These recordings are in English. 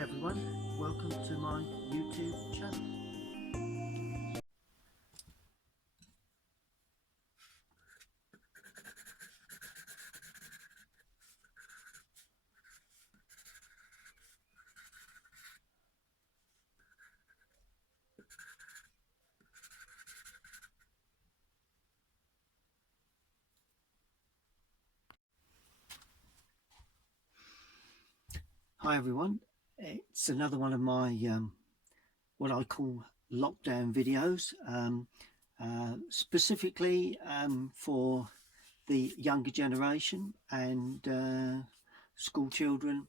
Hi everyone, welcome to my YouTube channel. Hi everyone, it's another one of my what I call lockdown videos, specifically for the younger generation and school children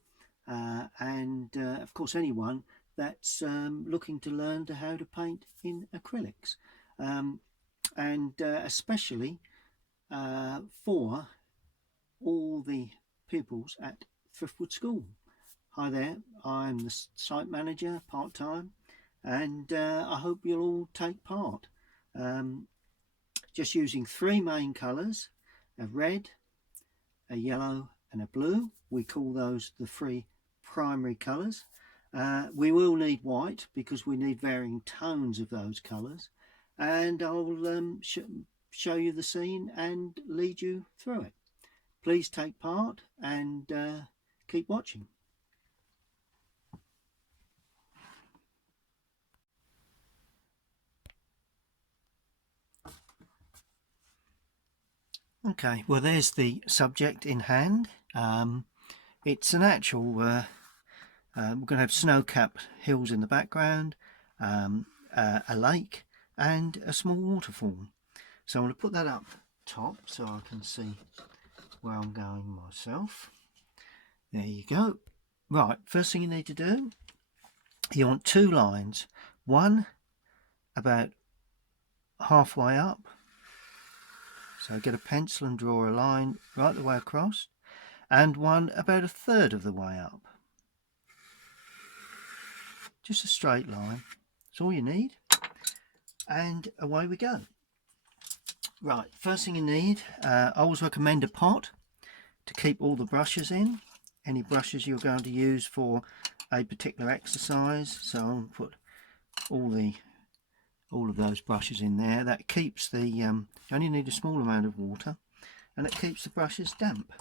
and of course anyone that's looking to learn how to paint in acrylics, and especially for all the pupils at Thriftwood School. Hi there, I'm the site manager part-time, and I hope you'll all take part. Just using three main colours, a red, a yellow and a blue. We call those the three primary colours. We will need white because we need varying tones of those colours, and I'll show you the scene and lead you through it. Please take part and keep watching. Okay, well there's the subject in hand. It's an actual, we're going to have snow-capped hills in the background, a lake and a small waterfall. So I'm going to put that up top so I can see where I'm going myself. There you go. Right, first thing you need to do, you want two lines, one about halfway up. So get a pencil and draw a line right the way across, and one about a third of the way up. Just a straight line. That's all you need. And away we go. Right, first thing you need, I always recommend a pot to keep all the brushes in. Any brushes you're going to use for a particular exercise. So I'll put all of those brushes in there. That keeps the, you only need a small amount of water, and it keeps the brushes damp.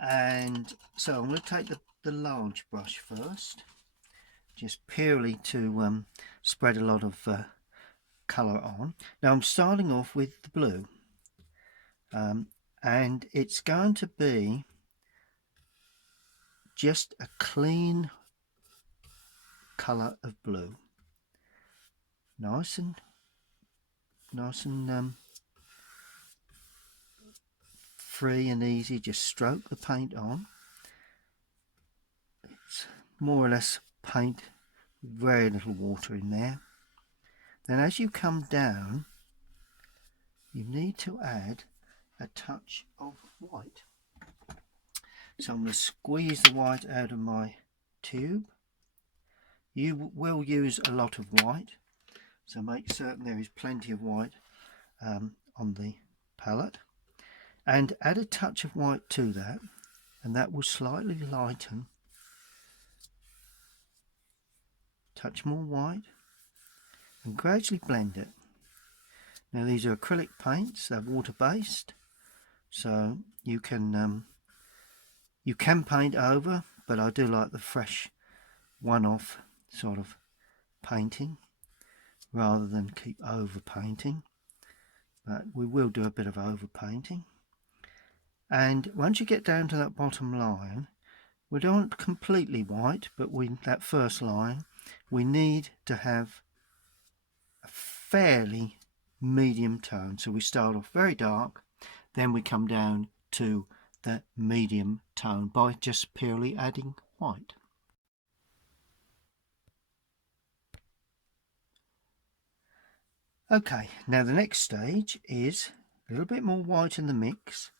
And so I'm going to take the large brush first, just purely to spread a lot of colour on. Now I'm starting off with the blue, and it's going to be just a clean colour of blue, nice and free and easy. Just stroke the paint on. It's more or less paint with very little water in there. Then as you come down, you need to add a touch of white. So I'm going to squeeze the white out of my tube. You will use a lot of white, so make certain there is plenty of white on the palette, and add a touch of white to that, and that will slightly lighten. Touch more white and gradually blend it. Now these are acrylic paints, they're water based, so you can paint over, but I do like the fresh one-off sort of painting rather than keep over painting, but we will do a bit of over painting. And once you get down to that bottom line, we don't want completely white, but that first line we need to have a fairly medium tone. So we start off very dark, then we come down to the medium tone by just purely adding white. Okay, now the next stage is a little bit more white in the mix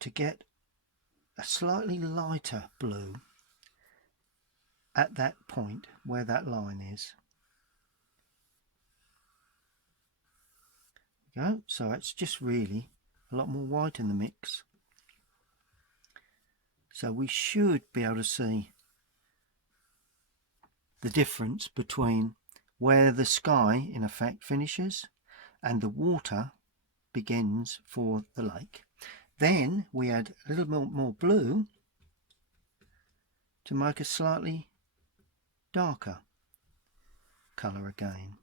to get a slightly lighter blue at that point where that line is. There we go. So it's just really a lot more white in the mix. So we should be able to see the difference between where the sky in effect finishes and the water begins for the lake. Then we add a little more blue to make a slightly darker colour again.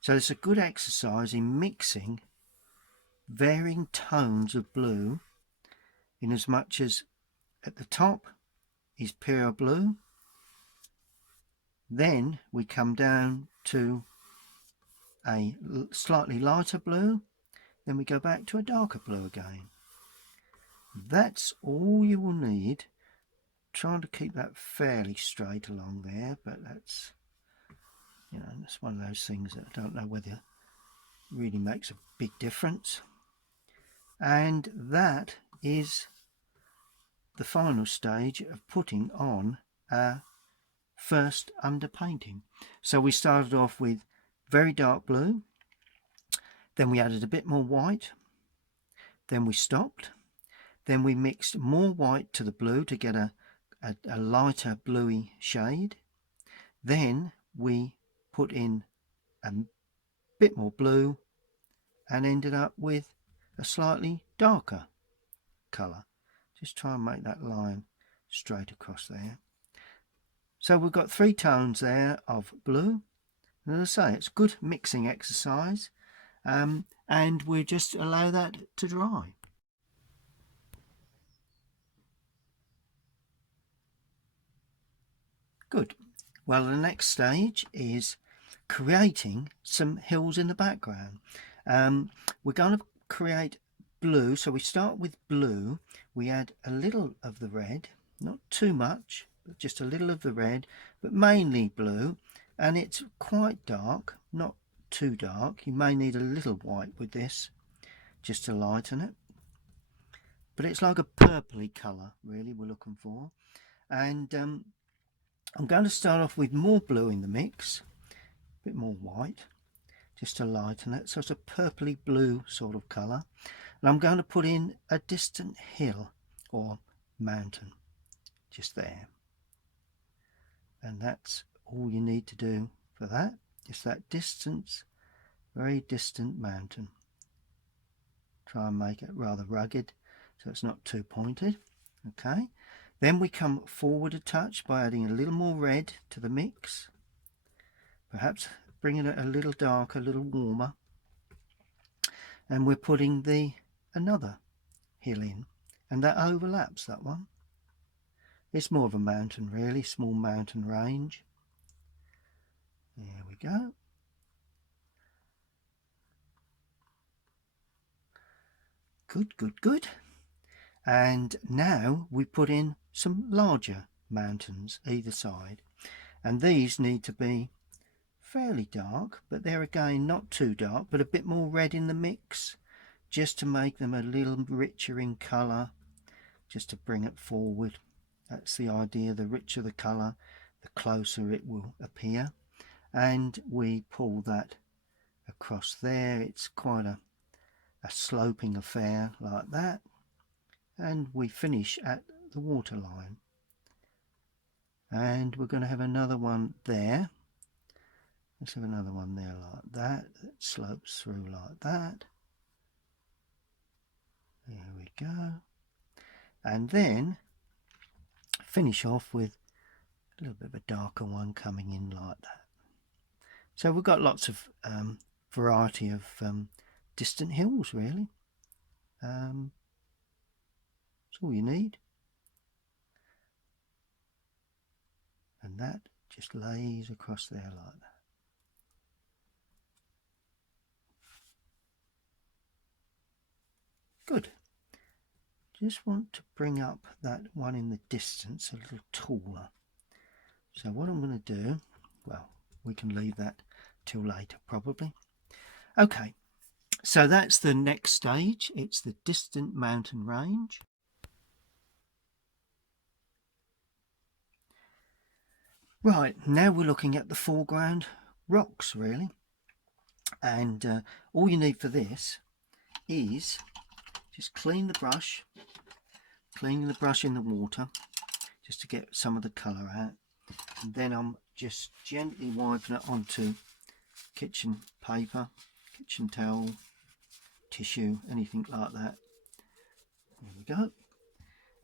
So it's a good exercise in mixing varying tones of blue, in as much as at the top is pure blue, then we come down to a slightly lighter blue, then we go back to a darker blue again. That's all you will need. Trying to keep that fairly straight along there, but that's, you know, that's one of those things that I don't know whether really makes a big difference. And that is the final stage of putting on our first underpainting. So we started off with very dark blue, then we added a bit more white, then we stopped, then we mixed more white to the blue to get a lighter bluey shade, then we put in a bit more blue and ended up with a slightly darker colour. Just try and make that line straight across there. So we've got 3 tones there of blue, and as I say, it's good mixing exercise, and we just allow that to dry. Good. Well, the next stage is creating some hills in the background. We're going to create blue, so we start with blue. We add a little of the red, not too much, but just a little of the red, but mainly blue, and it's quite dark, not too dark. You may need a little white with this just to lighten it, but it's like a purpley colour really we're looking for. And I'm going to start off with more blue in the mix, a bit more white, just to lighten it, so it's a purpley blue sort of colour. And I'm going to put in a distant hill or mountain just there, and that's all you need to do for that, just that distance, very distant mountain. Try and make it rather rugged so it's not too pointed. Okay, then we come forward a touch by adding a little more red to the mix, perhaps bringing it a little darker, a little warmer, and we're putting another hill in, and that overlaps that one. It's more of a mountain really, small mountain range. There we go. Good, good, good. And now we put in some larger mountains either side, and these need to be fairly dark, but they're again not too dark, but a bit more red in the mix, just to make them a little richer in colour, just to bring it forward. That's the idea. The richer the colour, the closer it will appear. And we pull that across there. It's quite a sloping affair like that, and we finish at the waterline, and we're going to have another one there. Let's have another one there like that, that slopes through like that. There we go. And then finish off with a little bit of a darker one coming in like that. So we've got lots of variety of distant hills really. That's all you need. And that just lays across there like that. Good. Just want to bring up that one in the distance a little taller. So what I'm going to do, well, we can leave that till later probably. Okay, so that's the next stage. It's the distant mountain range. Right, now we're looking at the foreground rocks really, and all you need for this is just cleaning the brush in the water just to get some of the colour out, and then I'm just gently wiping it onto kitchen paper, kitchen towel, tissue, anything like that. There we go.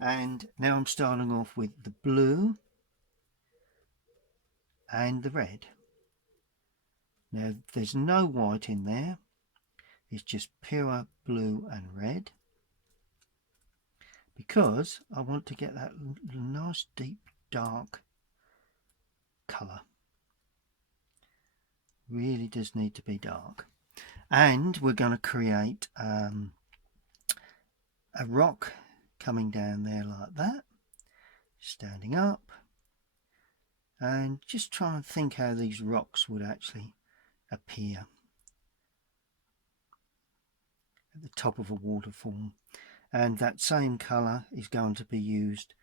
And now I'm starting off with the blue and the red. Now there's no white in there, it's just pure blue and red, because I want to get that nice deep dark colour. Really does need to be dark. And we're going to create a rock coming down there like that, standing up, and just try and think how these rocks would actually appear at the top of a waterfall. And that same colour is going to be used.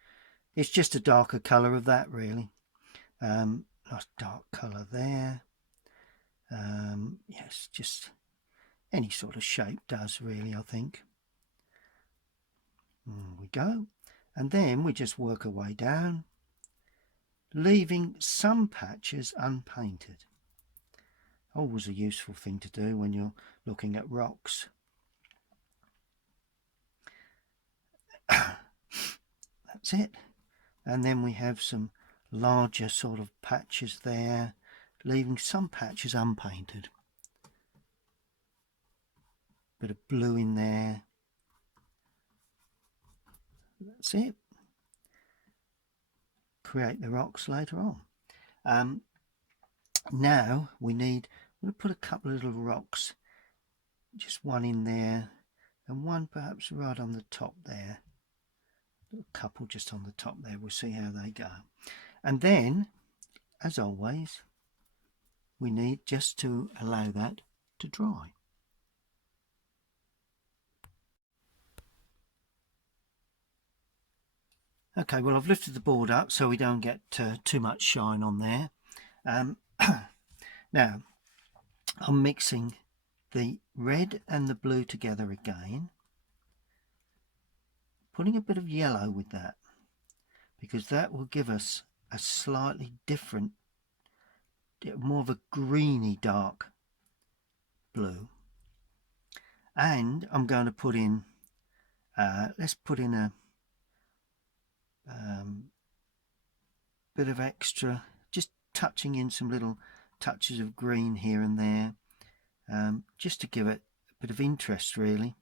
It's just a darker colour of that, really. Nice dark colour there. Yes, just any sort of shape does, really, I think. There we go. And then we just work our way down, leaving some patches unpainted. Always a useful thing to do when you're looking at rocks. That's it. And then we have some larger sort of patches there, leaving some patches unpainted. Bit of blue in there. That's it. Create the rocks later on. Now I'm going to put a couple of little rocks, just one in there and one perhaps right on the top there. A couple just on the top there. We'll see how they go. And then, as always, we need just to allow that to dry. Okay, well, I've lifted the board up so we don't get too much shine on there. Now I'm mixing the red and the blue together again, putting a bit of yellow with that, because that will give us a slightly different, more of a greeny dark blue. And I'm going to put in, let's put in a bit of extra, just touching in some little touches of green here and there, just to give it a bit of interest, really.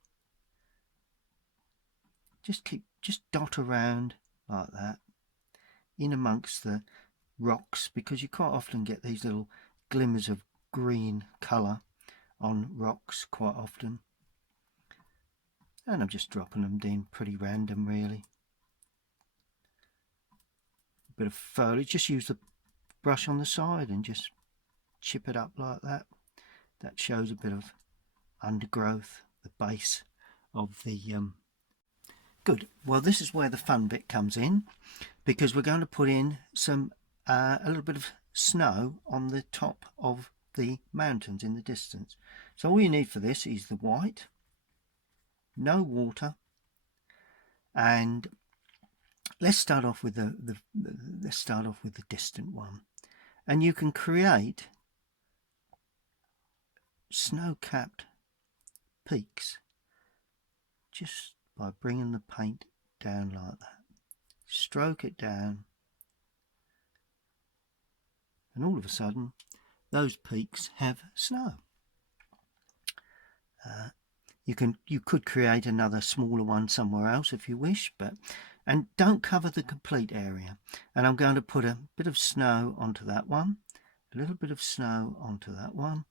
Just dot around like that in amongst the rocks, because you quite often get these little glimmers of green colour on rocks quite often. And I'm just dropping them in pretty random, really. A bit of foliage, just use the brush on the side and just chip it up like that. That shows a bit of undergrowth, the base of the Good. Well, this is where the fun bit comes in, because we're going to put in some a little bit of snow on the top of the mountains in the distance. So all you need for this is the white, no water, and let's start off with the distant one. And you can create snow-capped peaks just by bringing the paint down like that. Stroke it down, and all of a sudden those peaks have snow. You could create another smaller one somewhere else if you wish, and don't cover the complete area. And I'm going to put a bit of snow onto that one, a little bit of snow onto that one,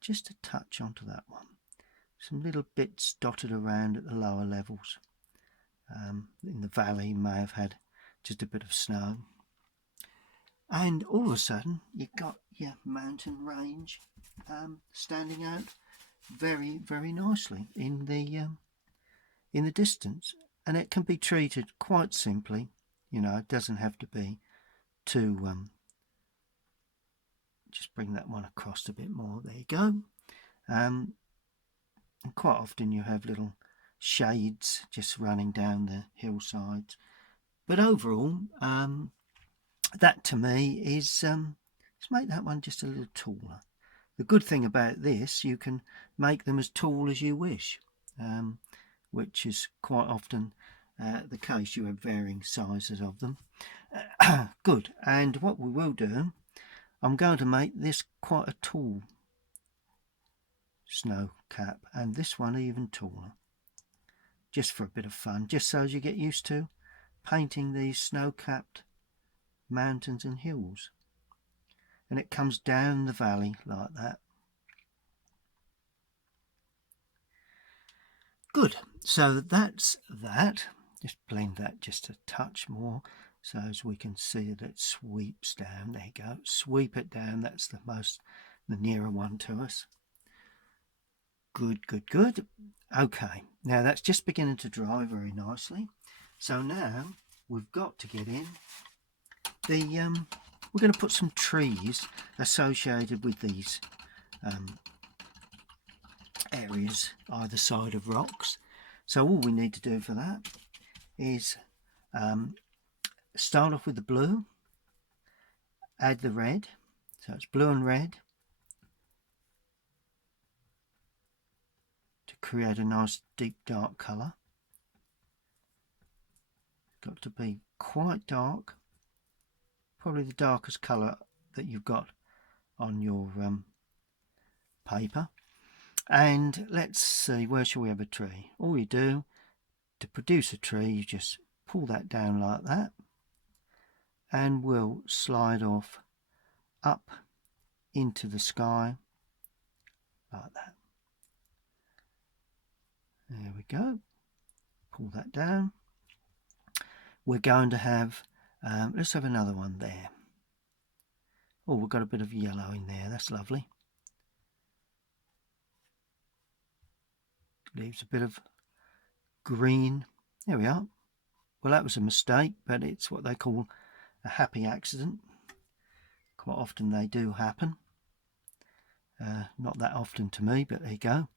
just a touch onto that one. Some little bits dotted around at the lower levels. In the valley you may have had just a bit of snow. And all of a sudden you've got your mountain range standing out very, very nicely in the distance. And it can be treated quite simply. You know, it doesn't have to be too... just bring that one across a bit more. There you go. And quite often you have little shades just running down the hillsides. But overall, that to me is let's make that one just a little taller. The good thing about this, you can make them as tall as you wish, which is quite often the case. You have varying sizes of them. Good. And what we will do, I'm going to make this quite a tall snow cap, and this one even taller, just for a bit of fun, just so as you get used to painting these snow-capped mountains and hills. And it comes down the valley like that. Good. So that's that. Just blend that just a touch more so as we can see that it sweeps down. There you go. Sweep it down. That's the nearer one to us. Good, good, good. Okay. Now that's just beginning to dry very nicely. So now we've got to get in the we're going to put some trees associated with these areas either side of rocks. So all we need to do for that is start off with the blue, add the red, so it's blue and red, to create a nice deep dark colour. Got to be quite dark, probably the darkest colour that you've got on your paper. And let's see, where shall we have a tree? All you do to produce a tree, you just pull that down like that, and we'll slide off up into the sky like that. There we go. Pull that down. We're going to have, let's have another one there. Oh, we've got a bit of yellow in there. That's lovely. Leaves a bit of green. There we are. Well, that was a mistake, but it's what they call a happy accident. Quite often they do happen. Not that often to me, but there you go.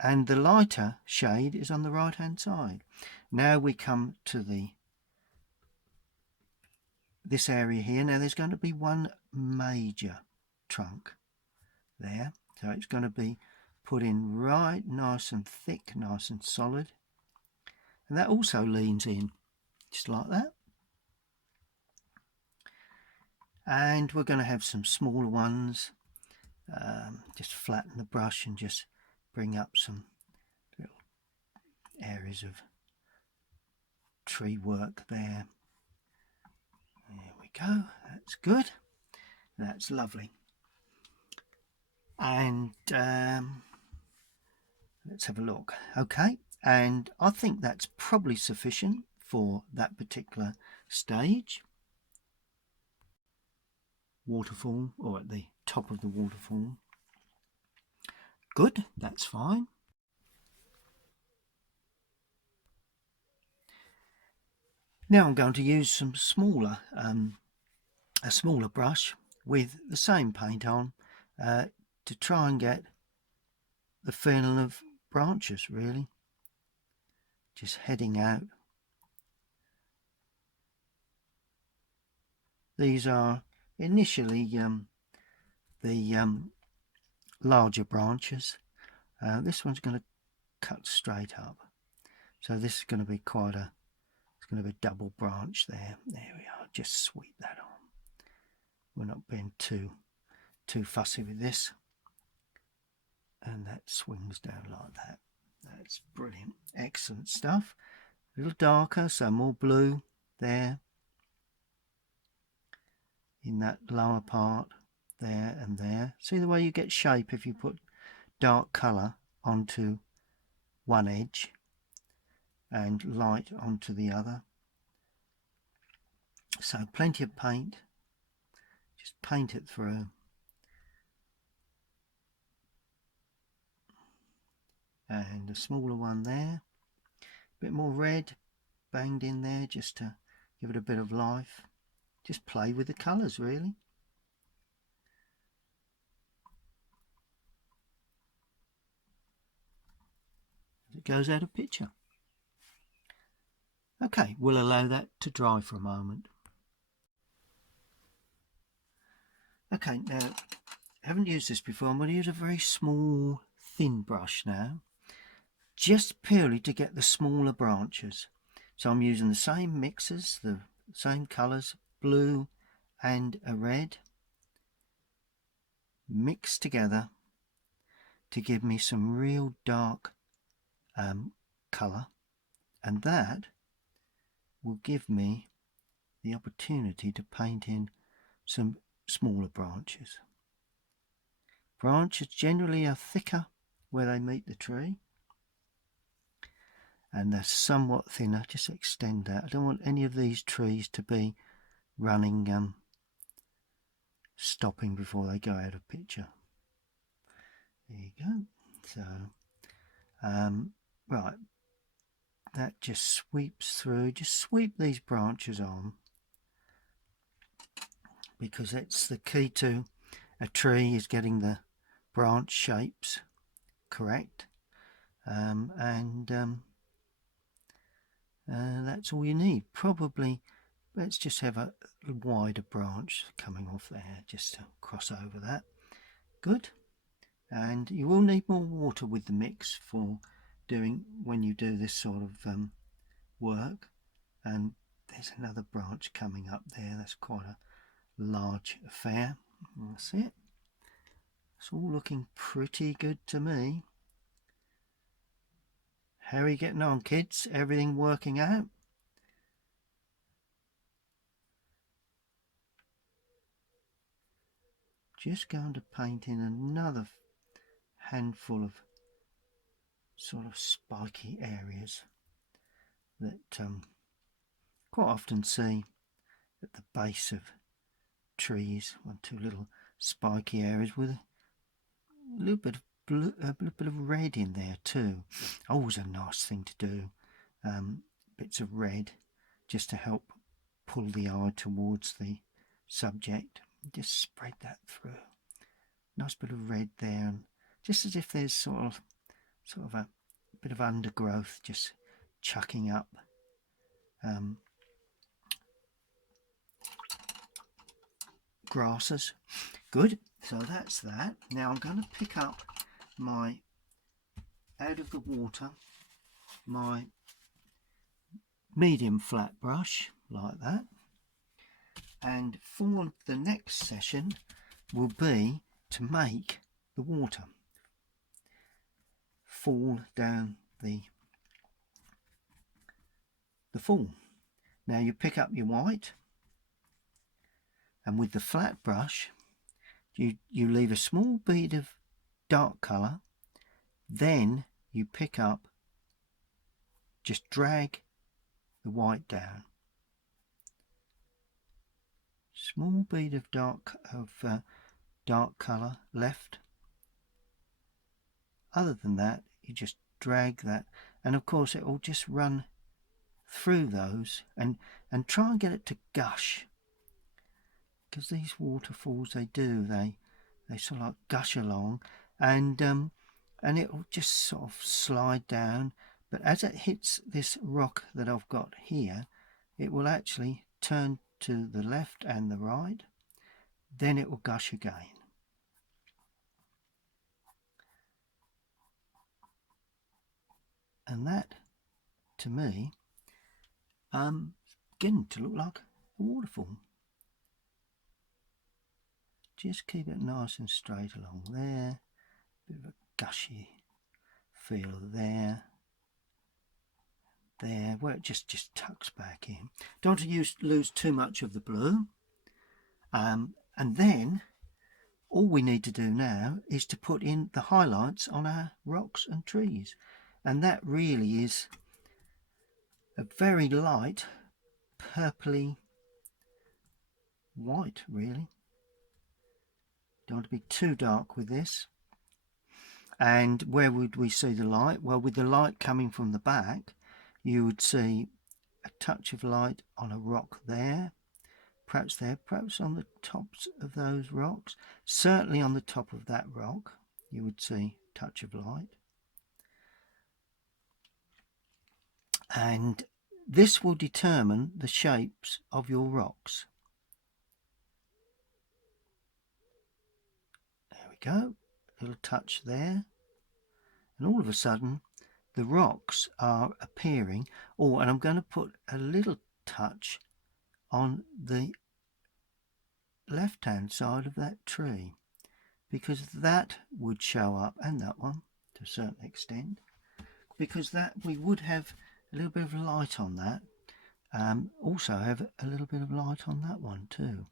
And the lighter shade is on the right hand side. Now we come to this area here. Now there's going to be one major trunk there, so it's going to be put in right nice and thick, nice and solid, and that also leans in just like that. And we're going to have some smaller ones. Just flatten the brush and just bring up some little areas of tree work there. There we go. That's good. That's lovely. And let's have a look. Okay, and I think that's probably sufficient for that particular stage. Waterfall, or at the top of the waterfall. Good, that's fine. Now I'm going to use some smaller, a smaller brush with the same paint on to try and get the feeling of branches, really. Just heading out. These are initially the larger branches. This one's going to cut straight up, so this is going to be quite a, it's going to be a double branch there. There we are. Just sweep that on. We're not being too fussy with this, and that swings down like that. That's brilliant, excellent stuff. A little darker, so more blue there in that lower part there and there. See the way you get shape if you put dark colour onto one edge and light onto the other. So plenty of paint, just paint it through. And a smaller one there, a bit more red banged in there just to give it a bit of life. Just play with the colours, really. It goes out of picture. Okay, we'll allow that to dry for a moment. Okay, now I haven't used this before. I'm going to use a very small thin brush now, just purely to get the smaller branches. So I'm using the same mixes, the same colours, blue and a red, mixed together to give me some real dark colour, and that will give me the opportunity to paint in some smaller branches. Branches generally are thicker where they meet the tree, and they're somewhat thinner. Just extend that. I don't want any of these trees to be running, stopping before they go out of picture. There you go. So right, that just sweeps through. Just sweep these branches on, because that's the key to a tree, is getting the branch shapes correct. That's all you need. Probably let's just have a wider branch coming off there, just to cross over that. Good. And you will need more water with the mix for doing, when you do this sort of work. And there's another branch coming up there. That's quite a large affair. That's it. It's all looking pretty good to me. How are you getting on, kids? Everything working out? Just going to paint in another handful of sort of spiky areas that quite often see at the base of trees. One, two little spiky areas with a little bit of blue, a little bit of red in there too. Always a nice thing to do. Bits of red just to help pull the eye towards the subject. Just spread that through. Nice bit of red there, and just as if there's sort of a bit of undergrowth just chucking up. Grasses. Good. So that's that. Now I'm going to pick up my, out of the water, my medium flat brush like that, and for the next session will be to make the water fall down the fall. Now you pick up your white, and with the flat brush you leave a small bead of dark colour, then you pick up, just drag the white down, small bead of dark colour left. Other than that, you just drag that, and of course it will just run through those, and try and get it to gush, because these waterfalls, they sort of like gush along, and it will just sort of slide down, but as it hits this rock that I've got here, it will actually turn to the left and the right, then it will gush again. And that, to me, beginning to look like a waterfall. Just keep it nice and straight along there. Bit of a gushy feel there, where it just tucks back in. Don't want to lose too much of the blue. And then all we need to do now is to put in the highlights on our rocks and trees, and that really is a very light purpley white, really. Don't want to be too dark with this. And where would we see the light? Well, with the light coming from the back, you would see a touch of light on a rock there, perhaps on the tops of those rocks. Certainly on the top of that rock you would see a touch of light. And this will determine the shapes of your rocks. we go, a little touch there, and all of a sudden the rocks are appearing. Oh, and I'm going to put a little touch on the left hand side of that tree, because that would show up, and that one to a certain extent, because that we would have a little bit of light on that. Also have a little bit of light on that one too,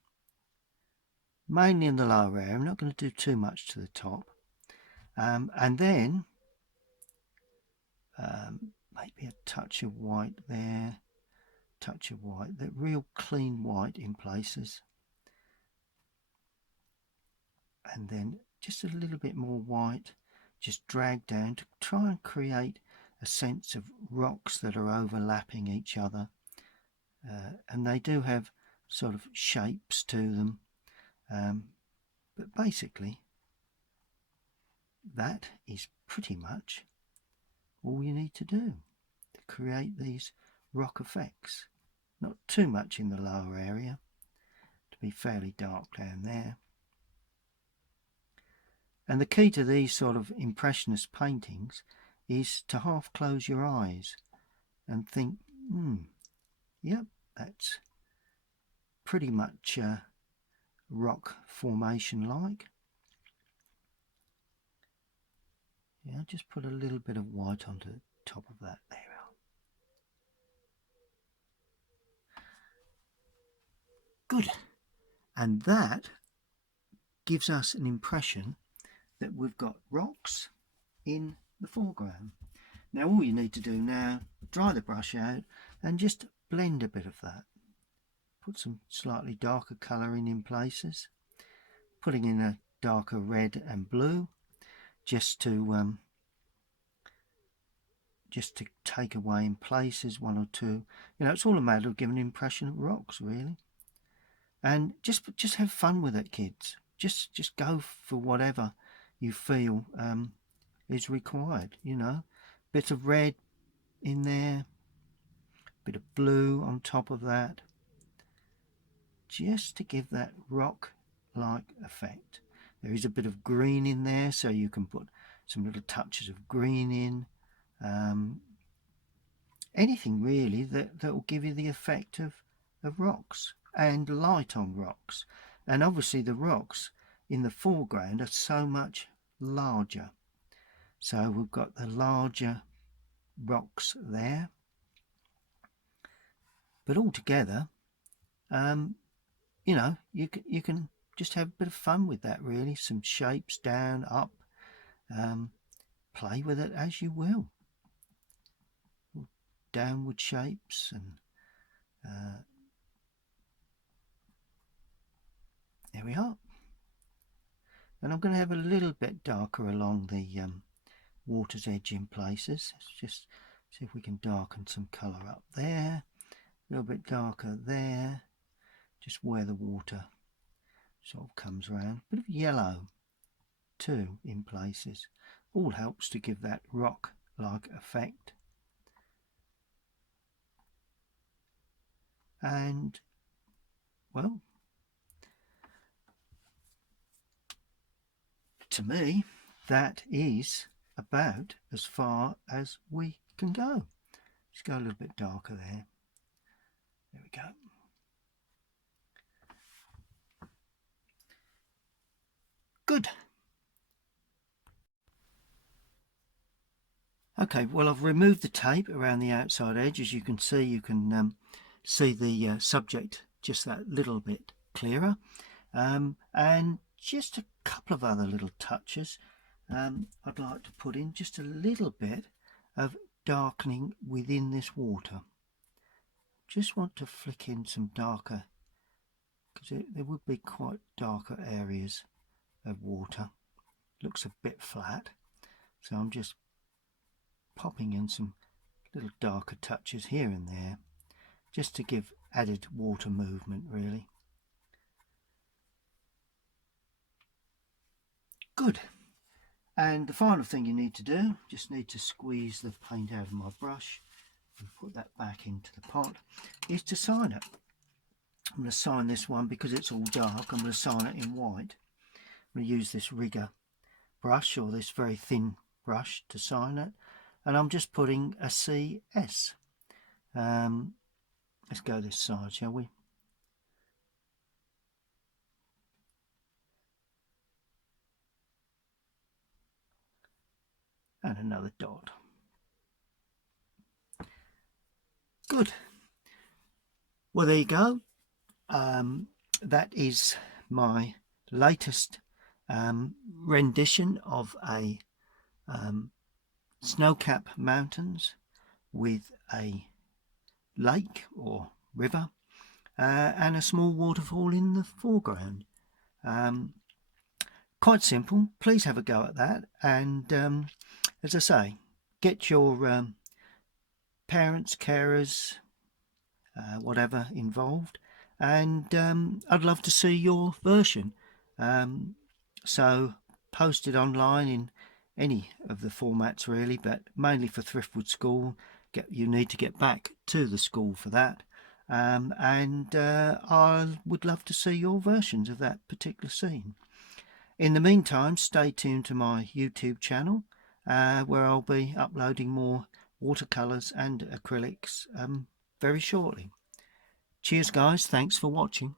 mainly in the lower area. I'm not going to do too much to the top, and then maybe a touch of white there, touch of white, that real clean white in places, and then just a little bit more white, just drag down to try and create a sense of rocks that are overlapping each other, and they do have sort of shapes to them, but basically that is pretty much all you need to do to create these rock effects. Not too much in the lower area, to be fairly dark down there. And the key to these sort of impressionist paintings is to half close your eyes and think, yep, that's pretty much rock formation like. Yeah, just put a little bit of white onto the top of that. There we are. Good. And that gives us an impression that we've got rocks in the foreground. Now all you need to do now, dry the brush out and just blend a bit of that. Put some slightly darker colouring in places, putting in a darker red and blue, just to take away in places one or two. You know, it's all a matter of giving an impression of rocks, really. And just have fun with it, kids. Just go for whatever you feel is required. You know, bit of red in there, bit of blue on top of that, just to give that rock-like effect. There is a bit of green in there, so you can put some little touches of green in. Anything really that will give you the effect of rocks and light on rocks. And obviously the rocks in the foreground are so much larger. So we've got the larger rocks there. But altogether, you know, you can just have a bit of fun with that, really. Some shapes down, up, play with it as you will. Downward shapes, and there we are. And I'm going to have a little bit darker along the water's edge in places. Let's just see if we can darken some colour up there, a little bit darker there, just where the water sort of comes around. A bit of yellow too in places. All helps to give that rock-like effect. And, well, to me, that is about as far as we can go. Let's go a little bit darker there. There we go. Good. Okay, well, I've removed the tape around the outside edge. As you can see see the subject just that little bit clearer. And just a couple of other little touches I'd like to put in, just a little bit of darkening within this water. Just want to flick in some darker, because there would be quite darker areas of water. Looks a bit flat, so I'm just popping in some little darker touches here and there, just to give added water movement, really. Good. And the final thing you need to do, just need to squeeze the paint out of my brush and put that back into the pot, is to sign it. I'm going to sign this one because it's all dark. I'm going to sign it in white. I'm going to use this rigger brush, or this very thin brush, to sign it, and I'm just putting a CS. Let's go this side, shall we? And another dot. Good. Well, there you go. That is my latest rendition of a snow-capped mountains with a lake or river and a small waterfall in the foreground. Quite simple. Please have a go at that, and as I say, get your parents, carers, whatever involved, and I'd love to see your version. So post it online in any of the formats really, but mainly for Thriftwood School. You need to get back to the school for that, and I would love to see your versions of that particular scene. In the meantime, stay tuned to my YouTube channel, where I'll be uploading more watercolours and acrylics very shortly. Cheers guys, thanks for watching.